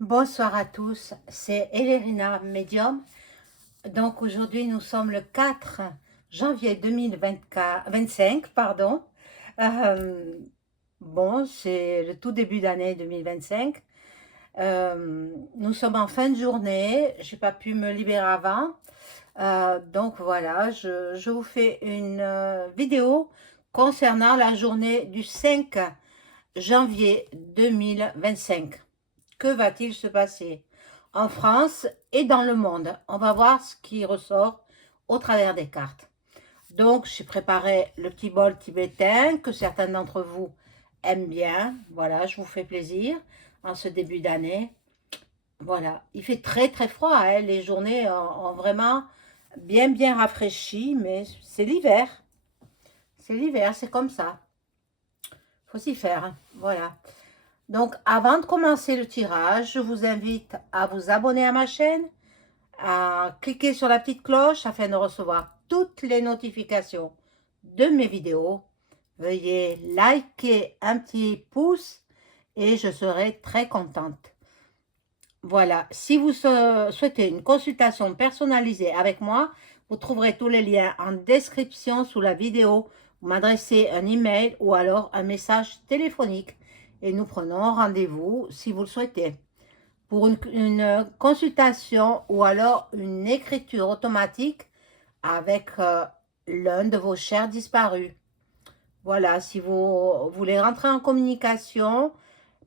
Bonsoir à tous, c'est Elérina Medium. Donc aujourd'hui nous sommes le 4 janvier 2025, pardon. Euh, bon, c'est le tout début d'année 2025. Nous sommes en fin de journée, j'ai pas pu me libérer avant. Donc voilà, je vous fais une vidéo concernant la journée du 5 janvier 2025. Que va-t-il se passer en France et dans le monde? On va voir ce qui ressort au travers des cartes. Donc, j'ai préparé le petit bol tibétain que certains d'entre vous aiment bien. Voilà, je vous fais plaisir en ce début d'année. Voilà, il fait très très froid, hein. Les journées ont vraiment bien rafraîchi, mais c'est l'hiver. C'est l'hiver, c'est comme ça. Faut s'y faire, hein. Voilà. Donc, avant de commencer le tirage, je vous invite à vous abonner à ma chaîne, à cliquer sur la petite cloche afin de recevoir toutes les notifications de mes vidéos. Veuillez liker un petit pouce et je serai très contente. Voilà, si vous souhaitez une consultation personnalisée avec moi, vous trouverez tous les liens en description sous la vidéo. Vous m'adressez un email ou alors un message téléphonique et nous prenons rendez-vous si vous le souhaitez. Pour une consultation ou alors une écriture automatique avec l'un de vos chers disparus. Voilà, si vous voulez rentrer en communication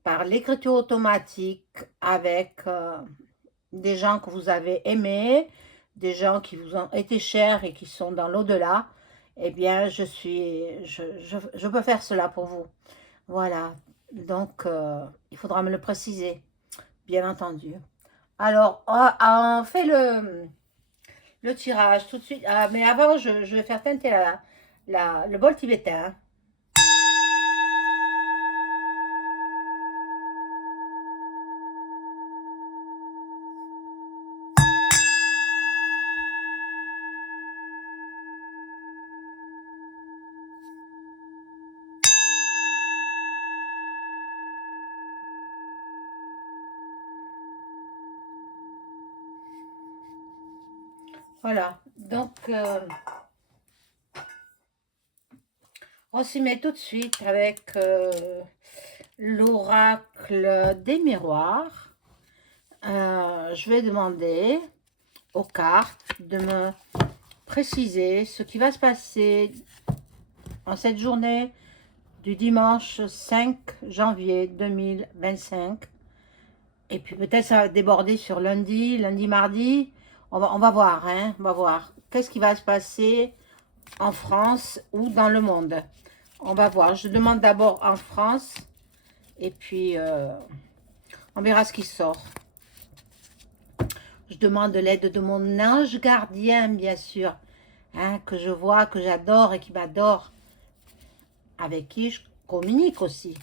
par l'écriture automatique avec des gens que vous avez aimés, des gens qui vous ont été chers et qui sont dans l'au-delà, eh bien, je peux faire cela pour vous. Voilà, donc il faudra me le préciser, bien entendu. Alors, on fait le tirage tout de suite. Ah, mais avant, je vais faire teinter le bol tibétain. Voilà, donc on s'y met tout de suite avec l'oracle des miroirs. Je vais demander aux cartes de me préciser ce qui va se passer en cette journée du dimanche 5 janvier 2025. Et puis peut-être ça va déborder sur lundi, mardi. On va voir, hein, on va voir. Qu'est-ce qui va se passer en France ou dans le monde? On va voir. Je demande d'abord en France. Et puis, on verra ce qui sort. Je demande l'aide de mon ange gardien, bien sûr. Hein, que je vois, que j'adore et qui m'adore. Avec qui je communique aussi.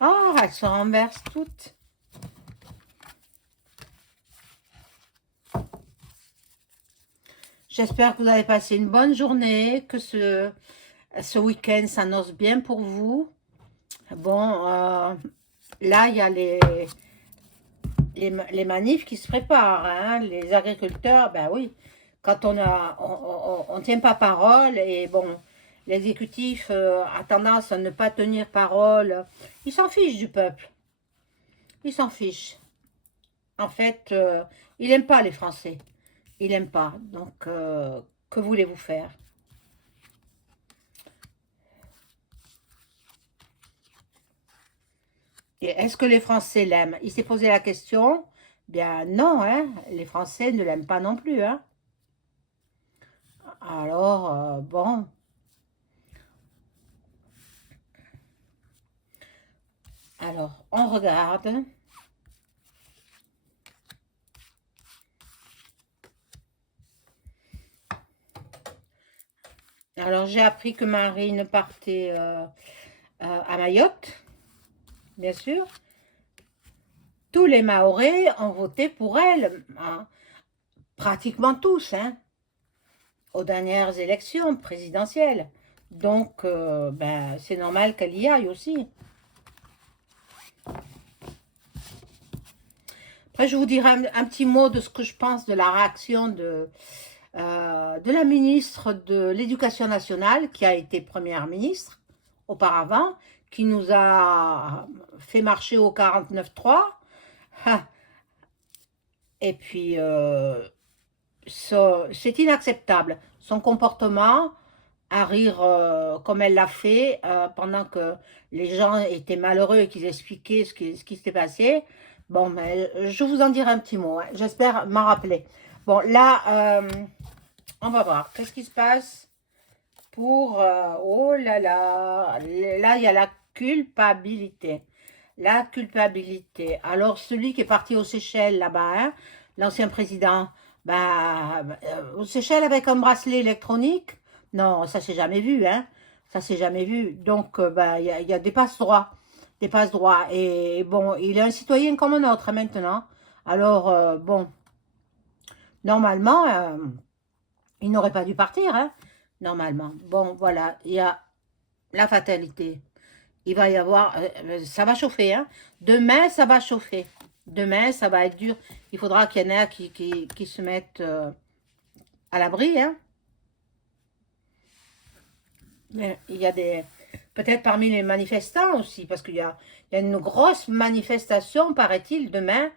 Oh, elles se renversent toutes. J'espère que vous avez passé une bonne journée, que ce week-end s'annonce bien pour vous. Bon, là, il y a les manifs qui se préparent, hein. Les agriculteurs, ben oui, quand on tient pas parole, et bon, l'exécutif a tendance à ne pas tenir parole, il s'en fiche du peuple, il s'en fiche. En fait, il n'aime pas les Français, il n'aime pas, donc que voulez-vous faire? Et est-ce que les Français l'aiment? Il s'est posé la question. Bien non, hein, les Français ne l'aiment pas non plus, hein. Alors, bon. Alors, on regarde. Alors, j'ai appris que Marine partait à Mayotte, bien sûr. Tous les Mahorais ont voté pour elle, hein. Pratiquement tous, hein, aux dernières élections présidentielles. Donc, ben, c'est normal qu'elle y aille aussi. Après, je vous dirai un petit mot de ce que je pense de la réaction de la ministre de l'Éducation nationale, qui a été première ministre auparavant, qui nous a fait marcher au 49-3. Et puis, c'est inacceptable. Son comportement, à rire comme elle l'a fait, pendant que les gens étaient malheureux et qu'ils expliquaient ce qui s'était passé. Bon, mais je vous en dirai un petit mot, hein. J'espère m'en rappeler. Bon, là, on va voir. Qu'est-ce qui se passe pour... oh là là, là, il y a la culpabilité. La culpabilité. Alors, celui qui est parti aux Seychelles, là-bas, hein, l'ancien président, bah, aux Seychelles avec un bracelet électronique, non, ça s'est jamais vu, hein. Ça s'est jamais vu. Donc, bah, il y a des passe-droits. Des passe-droits. Et bon, il est un citoyen comme un autre, hein, maintenant. Alors, bon, normalement, il n'aurait pas dû partir, hein, normalement. Bon, voilà, il y a la fatalité. Il va y avoir, ça va chauffer, hein. Demain, ça va chauffer. Demain, ça va être dur. Il faudra qu'il y en ait qui se mettent à l'abri, hein. Mais il y a des, peut-être parmi les manifestants aussi, parce il y a une grosse manifestation, paraît-il, demain.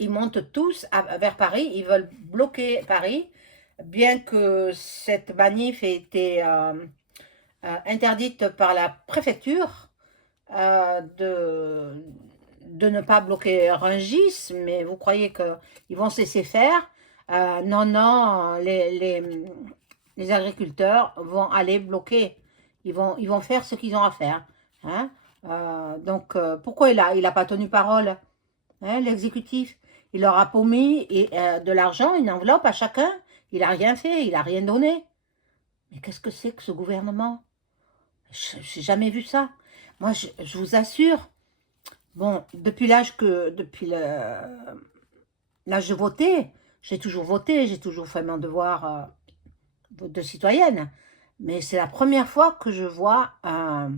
Ils montent tous vers Paris. Ils veulent bloquer Paris, bien que cette manif ait été interdite par la préfecture. De ne pas bloquer Rungis, mais vous croyez qu'ils vont se laisser faire? Non, non, les agriculteurs vont aller bloquer. Ils vont faire ce qu'ils ont à faire, hein. Donc, pourquoi il a pas tenu parole, hein, l'exécutif? Il leur a promis de l'argent, une enveloppe à chacun. Il n'a rien fait, il n'a rien donné. Mais qu'est-ce que c'est que ce gouvernement? Je n'ai jamais vu ça. Moi, je vous assure, bon, l'âge de voter, j'ai toujours fait mon devoir de citoyenne. Mais c'est la première fois que je vois un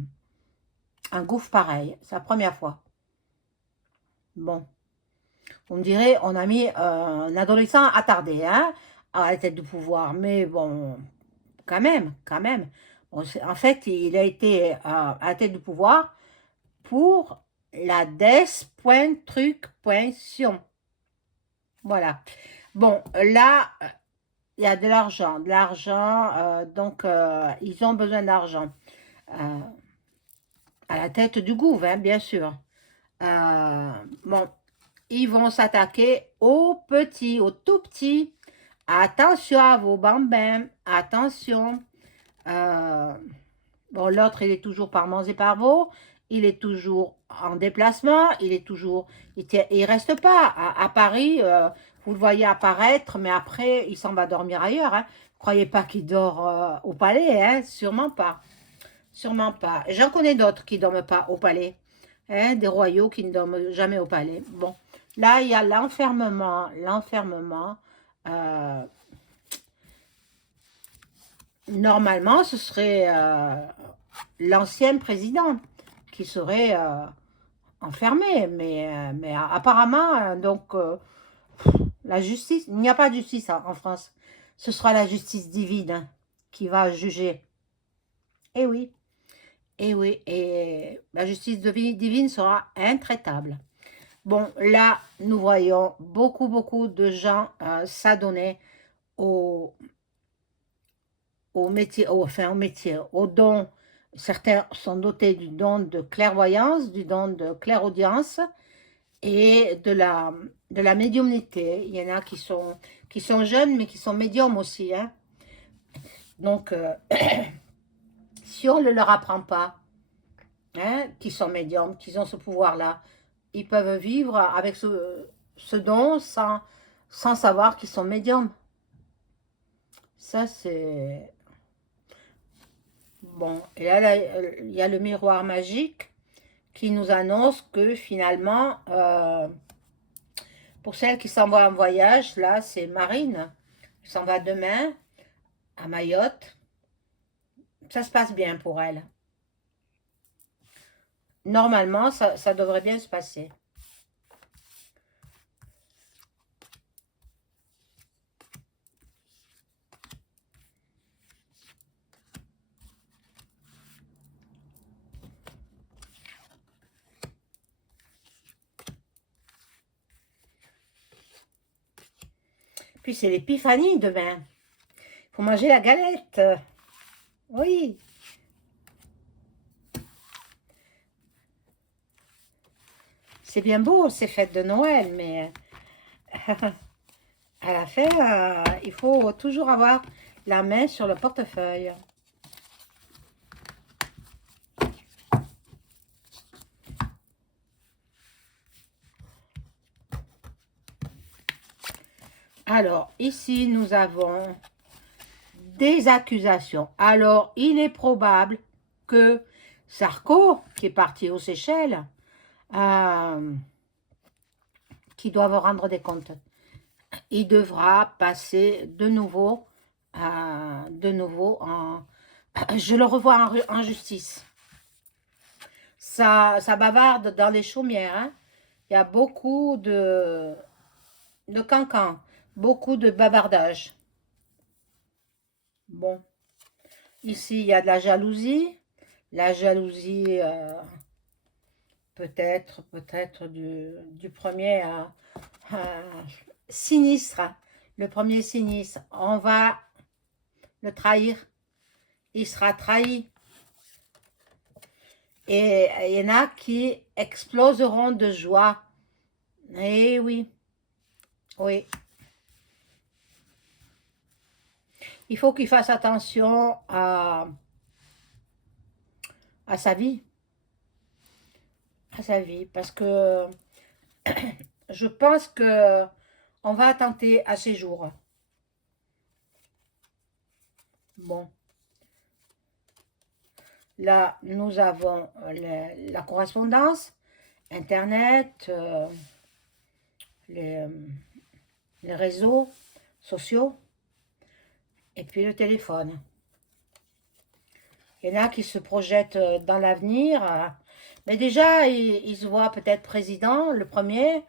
gouffre pareil. C'est la première fois. Bon, on me dirait, on a mis un adolescent attardé, hein, à la tête du pouvoir. Mais bon, quand même, quand même. Bon, en fait, il a été à la tête du pouvoir pour la des.truc.sion. Voilà. Bon, là, il y a de l'argent. De l'argent, donc ils ont besoin d'argent. Euh, à la tête du gouv, hein, bien sûr. Bon, ils vont s'attaquer aux petits, aux tout petits. Attention à vos bambins. Attention. Euh, bon, l'autre, il est toujours par Mons et par Vaux. Il est toujours en déplacement. Il reste pas à Paris. Vous le voyez apparaître, mais après, il s'en va dormir ailleurs, hein. Croyez pas qu'il dort au palais, hein. Sûrement pas. Sûrement pas. J'en connais d'autres qui ne dorment pas au palais, hein, des royaux qui ne dorment jamais au palais. Bon, là, il y a l'enfermement. L'enfermement. euh, Normalement, ce serait l'ancien président qui serait enfermé. Mais apparemment, donc, la justice, il n'y a pas de justice en France. Ce sera la justice divine, hein, qui va juger. Eh oui, eh oui, et la justice divine sera intraitable. Bon, là, nous voyons beaucoup de gens s'adonner au, au métier, au don. Certains sont dotés du don de clairvoyance, du don de clairaudience et de la médiumnité. Il y en a qui sont jeunes, mais qui sont médiums aussi, hein. Donc, si on ne leur apprend pas, hein, qu'ils sont médiums, qu'ils ont ce pouvoir-là, ils peuvent vivre avec ce don sans savoir qu'ils sont médiums. Ça, c'est... Bon, et là, il y a le miroir magique qui nous annonce que finalement, pour celle qui s'en va en voyage, là, c'est Marine. Elle s'en va demain à Mayotte. Ça se passe bien pour elle. Normalement, ça devrait bien se passer. Puis c'est l'épiphanie demain. Il faut manger la galette. Oui. C'est bien beau, ces fêtes de Noël, mais à la fin, il faut toujours avoir la main sur le portefeuille. Alors, ici, nous avons des accusations. Alors, il est probable que Sarko, qui est parti aux Seychelles, qui doivent rendre des comptes, il devra passer de nouveau en... Je le revois en justice. Ça bavarde dans les chaumières. Hein. Il y a beaucoup de cancans, beaucoup de bavardage. Bon, ici, il y a de la jalousie. La jalousie, peut-être du premier sinistre. Le premier sinistre, on va le trahir. Il sera trahi. Et il y en a qui exploseront de joie. Eh oui, oui. Il faut qu'il fasse attention à sa vie. À sa vie. Parce que je pense que on va attenter à ses jours. Bon. Là, nous avons la correspondance, Internet, les réseaux sociaux, et puis le téléphone. Il y en a qui se projettent dans l'avenir, mais déjà, ils se voient peut-être président, le premier,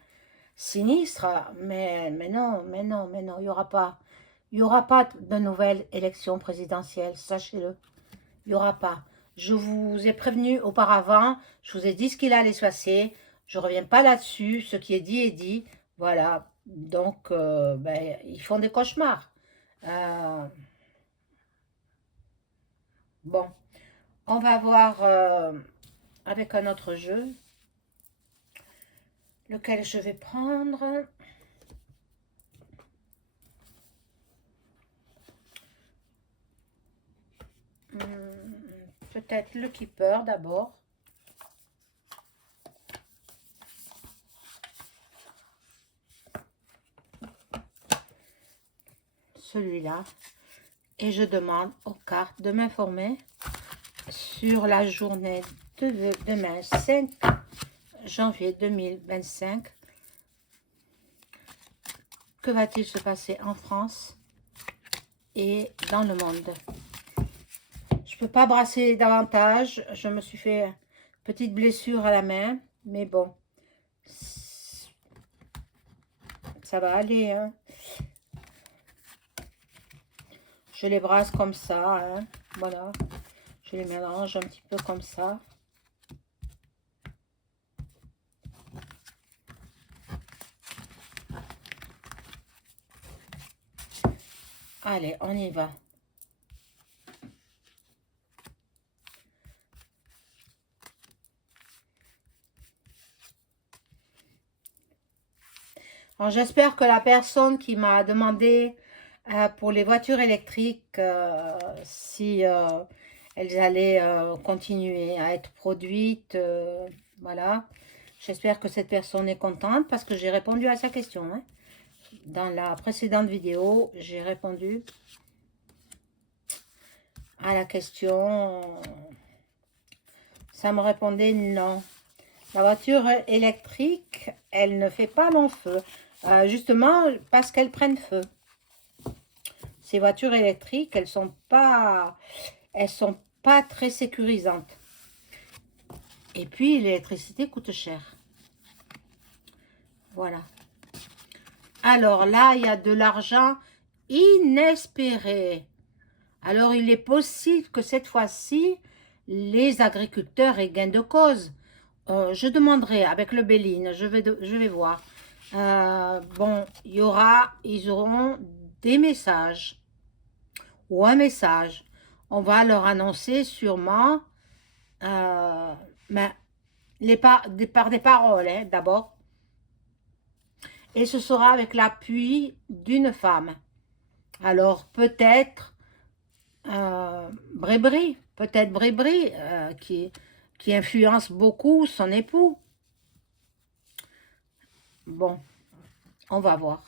sinistre, mais non, il n'y aura pas. Il n'y aura pas de nouvelle élection présidentielle, sachez-le. Il n'y aura pas. Je vous ai prévenu auparavant, je vous ai dit ce qu'il allait se passer, je ne reviens pas là-dessus, ce qui est dit est dit, voilà. Donc, ben, ils font des cauchemars. Bon, on va voir avec un autre jeu, lequel je vais prendre. Peut-être le Keeper d'abord. Celui-là. Et je demande aux cartes de m'informer sur la journée de demain, 5 janvier 2025. Que va-t-il se passer en France et dans le monde? Je ne peux pas brasser davantage. Je me suis fait une petite blessure à la main. Mais bon, ça va aller. Hein. Je les brasse comme ça. Hein. Voilà. Je les mélange un petit peu comme ça. Allez, on y va. J'espère que la personne qui m'a demandé pour les voitures électriques, si elles allaient continuer à être produites, voilà. J'espère que cette personne est contente parce que j'ai répondu à sa question. Hein. Dans la précédente vidéo, j'ai répondu à la question. Ça me répondait non. La voiture électrique, elle ne fait pas long feu. Justement, parce qu'elles prennent feu. Ces voitures électriques, elles sont pas très sécurisantes. Et puis, l'électricité coûte cher. Voilà. Alors là, il y a de l'argent inespéré. Alors, il est possible que cette fois-ci, les agriculteurs aient gain de cause. Je demanderai avec le Béline, je vais voir. Bon, ils auront des messages ou un message. On va leur annoncer sûrement, euh, mais par des paroles, hein, d'abord. Et ce sera avec l'appui d'une femme. Alors peut-être Brébry, qui influence beaucoup son époux. Bon, on va voir.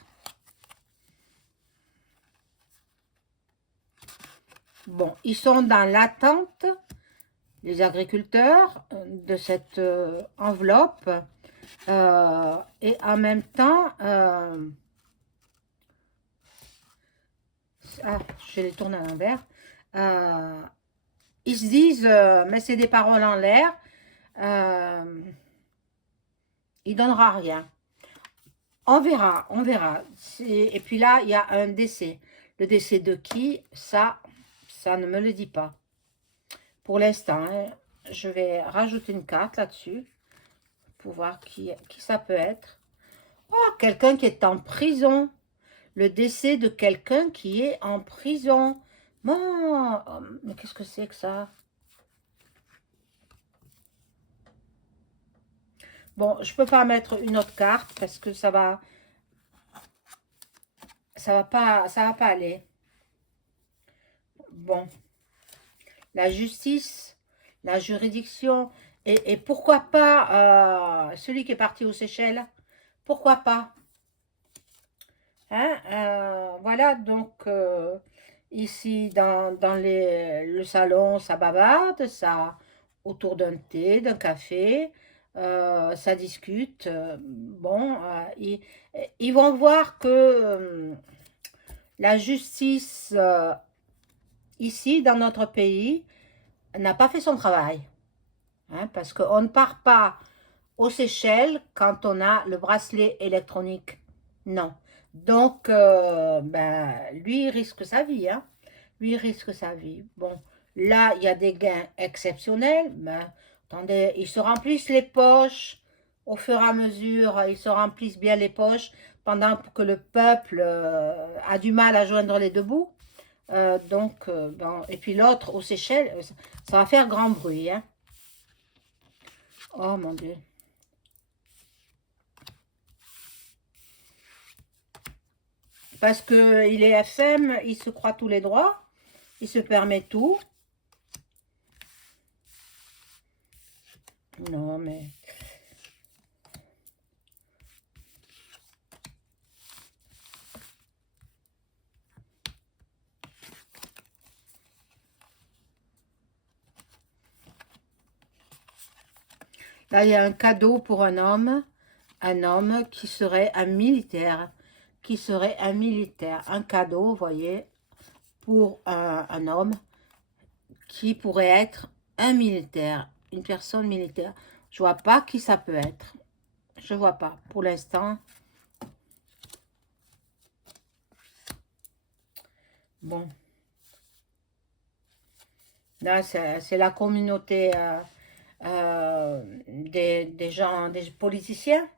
Bon, ils sont dans l'attente, les agriculteurs, de cette enveloppe. Et en même temps, je les tourne à l'envers. Ils se disent, mais c'est des paroles en l'air, il donnera rien. On verra, on verra. Et puis là, il y a un décès. Le décès de qui? Ça ne me le dit pas. Pour l'instant, hein, je vais rajouter une carte là-dessus pour voir qui ça peut être. Oh, quelqu'un qui est en prison. Le décès de quelqu'un qui est en prison. Bon, mais qu'est-ce que c'est que ça? Bon, je peux pas mettre une autre carte parce que ça va pas aller. Bon, la justice, la juridiction, et pourquoi pas celui qui est parti aux Seychelles? Pourquoi pas? Hein, voilà, donc ici dans le salon, ça bavarde, ça autour d'un thé, d'un café, ça discute. Bon, ils vont voir que la justice ici dans notre pays n'a pas fait son travail, hein, parce qu'on ne part pas aux Seychelles quand on a le bracelet électronique. Non. Donc, ben, lui, il risque sa vie. Hein. Lui, il risque sa vie. Bon, là, il y a des gains exceptionnels. Mais attendez, ils se remplissent les poches au fur et à mesure. Ils se remplissent bien les poches pendant que le peuple a du mal à joindre les deux bouts. Donc, bon, et puis l'autre, aux Seychelles, ça va faire grand bruit. Hein. Oh mon Dieu. Parce qu'il est FM, il se croit tous les droits, il se permet tout. Non, mais... Là, il y a un cadeau pour un homme qui serait un militaire, Un cadeau, vous voyez, pour un homme qui pourrait être un militaire, une personne militaire. Je vois pas qui ça peut être. Je vois pas. Pour l'instant, bon. Là, c'est la communauté des gens, des politiciens,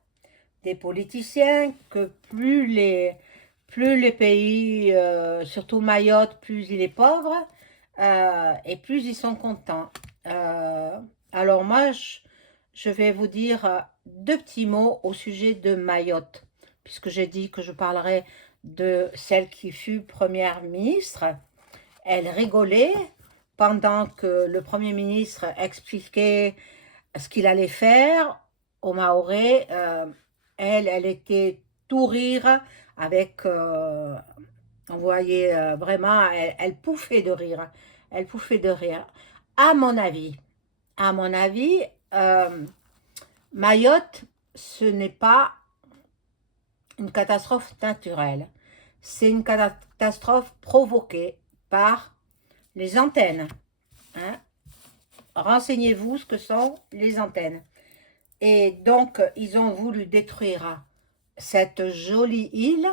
que plus les pays, surtout Mayotte, plus il est pauvre, et plus ils sont contents. Alors moi, je vais vous dire deux petits mots au sujet de Mayotte, puisque j'ai dit que je parlerai de celle qui fut première ministre. Elle rigolait pendant que le Premier ministre expliquait ce qu'il allait faire aux Mahorais. Elle était tout rire avec... on voyait vraiment, elle pouffait de rire. Elle pouffait de rire. À mon avis, à mon avis, euh, Mayotte, ce n'est pas une catastrophe naturelle. C'est une catastrophe provoquée par les antennes. Hein. Renseignez-vous ce que sont les antennes. Et donc, ils ont voulu détruire cette jolie île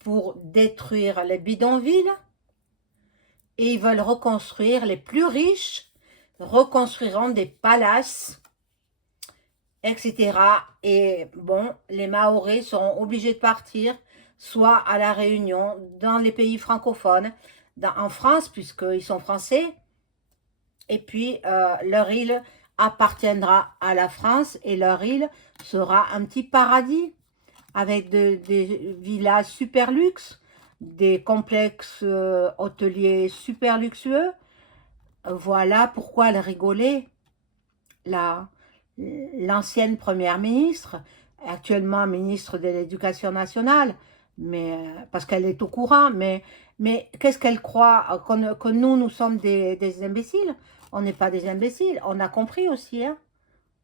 pour détruire les bidonvilles. Et ils veulent reconstruire, les plus riches reconstruiront des palaces etc. Et bon, les Mahorais seront obligés de partir, soit à La Réunion, dans les pays francophones, en France, puisqu'ils sont français, et puis leur île appartiendra à la France, et leur île sera un petit paradis, avec des villas super luxe, des complexes hôteliers super luxueux. Voilà pourquoi elle rigolait, la, l'ancienne première ministre, actuellement ministre de l'Éducation nationale, mais, parce qu'elle est au courant, mais qu'est-ce qu'elle croit que nous, nous sommes des imbéciles? On n'est pas des imbéciles, on a compris aussi, hein.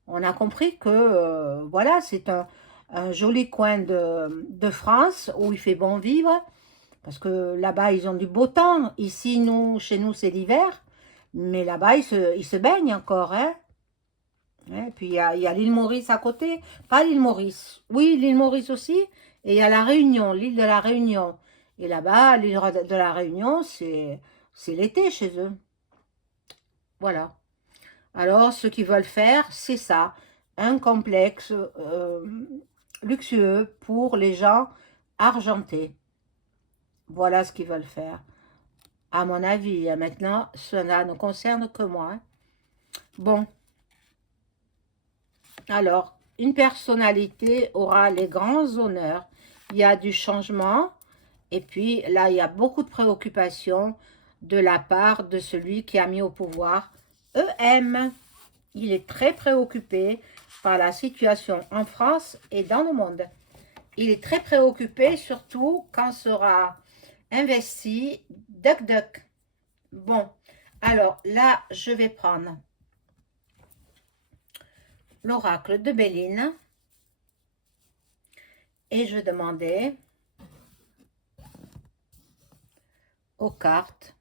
On a compris que, voilà, c'est un joli coin de France où il fait bon vivre, parce que là-bas, ils ont du beau temps. Ici, nous, chez nous, c'est l'hiver, mais là-bas, ils se baignent encore, hein. Ouais, puis il y a l'île Maurice à côté. Pas l'île Maurice. Oui, l'île Maurice aussi. Et il y a la Réunion, l'île de la Réunion. Et là-bas, l'île de la Réunion, c'est l'été chez eux. Voilà. Alors, ce qu'ils veulent faire, c'est ça. Un complexe luxueux pour les gens argentés. Voilà ce qu'ils veulent faire. À mon avis, hein. Maintenant, cela ne concerne que moi, hein. Bon, alors, une personnalité aura les grands honneurs. Il y a du changement, et puis là, il y a beaucoup de préoccupations de la part de celui qui a mis au pouvoir EM. Il est très préoccupé par la situation en France et dans le monde. Il est très préoccupé, surtout quand sera investi Duck Duck. Bon, alors là, je vais prendre l'oracle de Béline et je demandais aux cartes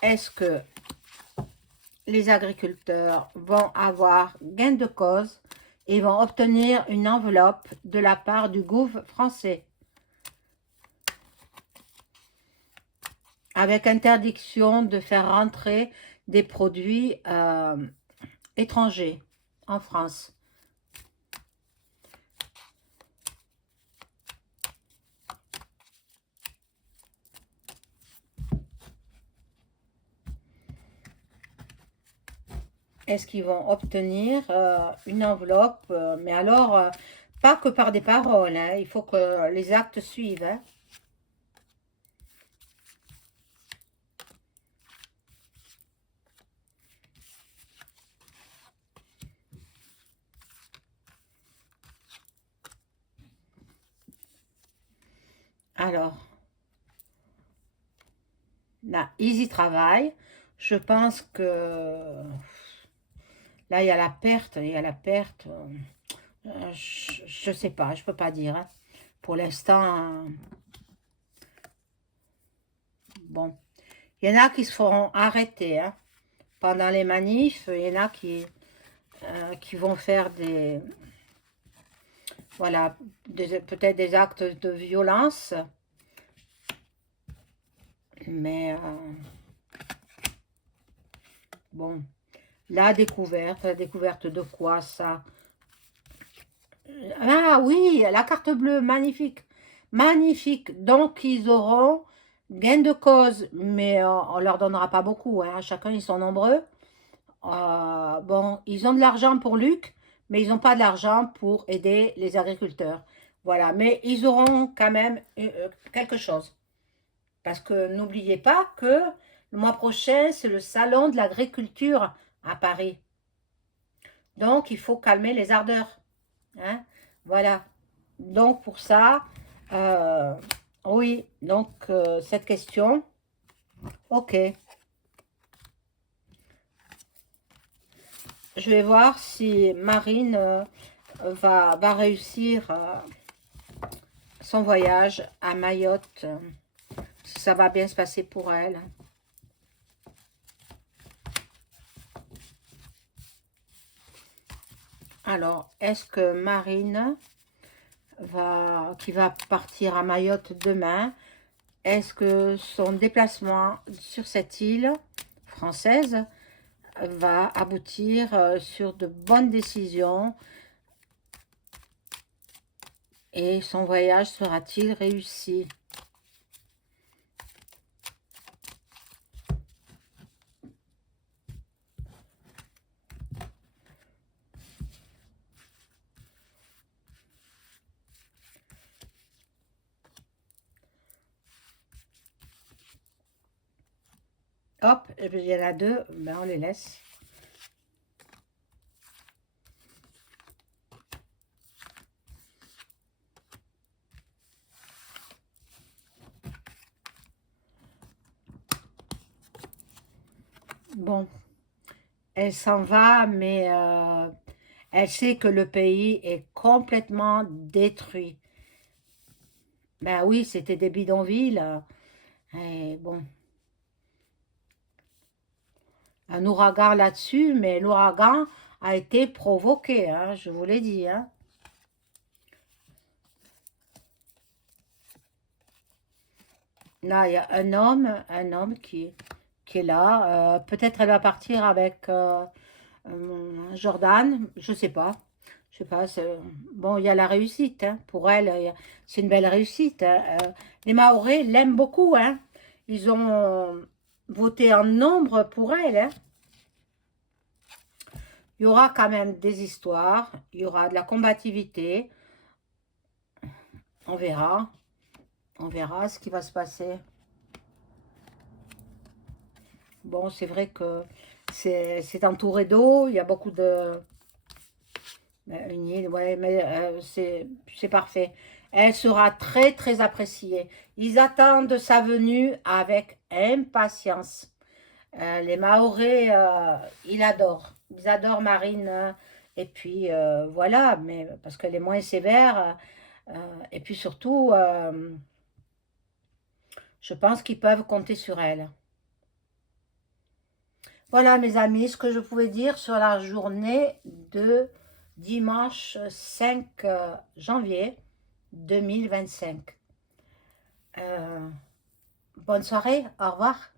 est-ce que les agriculteurs vont avoir gain de cause et vont obtenir une enveloppe de la part du gouvernement français avec interdiction de faire rentrer des produits étrangers en France. Est-ce qu'ils vont obtenir une enveloppe, mais alors, pas que par des paroles, hein, il faut que les actes suivent, hein. Alors, là, ils y travaillent. Je pense que là, il y a la perte, il y a la perte. Je sais pas, je peux pas dire, hein. Pour l'instant, bon. Il y en a qui se feront arrêter, hein. Pendant les manifs, il y en a qui vont faire des, voilà, peut-être des actes de violence, mais bon, la découverte de quoi ça? Ah oui, la carte bleue, magnifique, magnifique. Donc ils auront gain de cause, mais on leur donnera pas beaucoup, hein. Chacun ils sont nombreux. Bon, ils ont de l'argent pour Luc, mais ils n'ont pas de l'argent pour aider les agriculteurs. Voilà, mais ils auront quand même quelque chose. Parce que n'oubliez pas que le mois prochain, c'est le salon de l'agriculture à Paris. Donc, il faut calmer les ardeurs, hein. Voilà. Donc, pour ça, euh, oui, donc cette question, ok. Je vais voir si Marine va réussir son voyage à Mayotte. Ça va bien se passer pour elle. Alors, est-ce que Marine, qui va partir à Mayotte demain, est-ce que son déplacement sur cette île française va aboutir sur de bonnes décisions et son voyage sera-t-il réussi? Hop, il y en a deux, ben on les laisse. Bon, elle s'en va, mais elle sait que le pays est complètement détruit. Ben oui, c'était des bidonvilles. Et bon, un ouragan là-dessus, mais l'ouragan a été provoqué, hein, je vous l'ai dit. Hein. Là, il y a un homme qui est là. Peut-être elle va partir avec Jordan, je sais pas. Je sais pas. Bon, il y a la réussite. Hein. Pour elle, c'est une belle réussite. Hein. Les Mahorais l'aiment beaucoup. Hein. Ils ont voté en nombre pour elle. Hein. Il y aura quand même des histoires. Il y aura de la combativité. On verra. On verra ce qui va se passer. Bon, c'est vrai que c'est entouré d'eau. Il y a beaucoup de... Une île, ouais, mais c'est parfait. Elle sera très, très appréciée. Ils attendent sa venue avec impatience. Les Mahorais, ils adorent Marine. Et puis, voilà, mais parce qu'elle est moins sévère. Et puis surtout, je pense qu'ils peuvent compter sur elle. Voilà, mes amis, ce que je pouvais dire sur la journée de dimanche 5 janvier 2025. Bonne soirée, au revoir.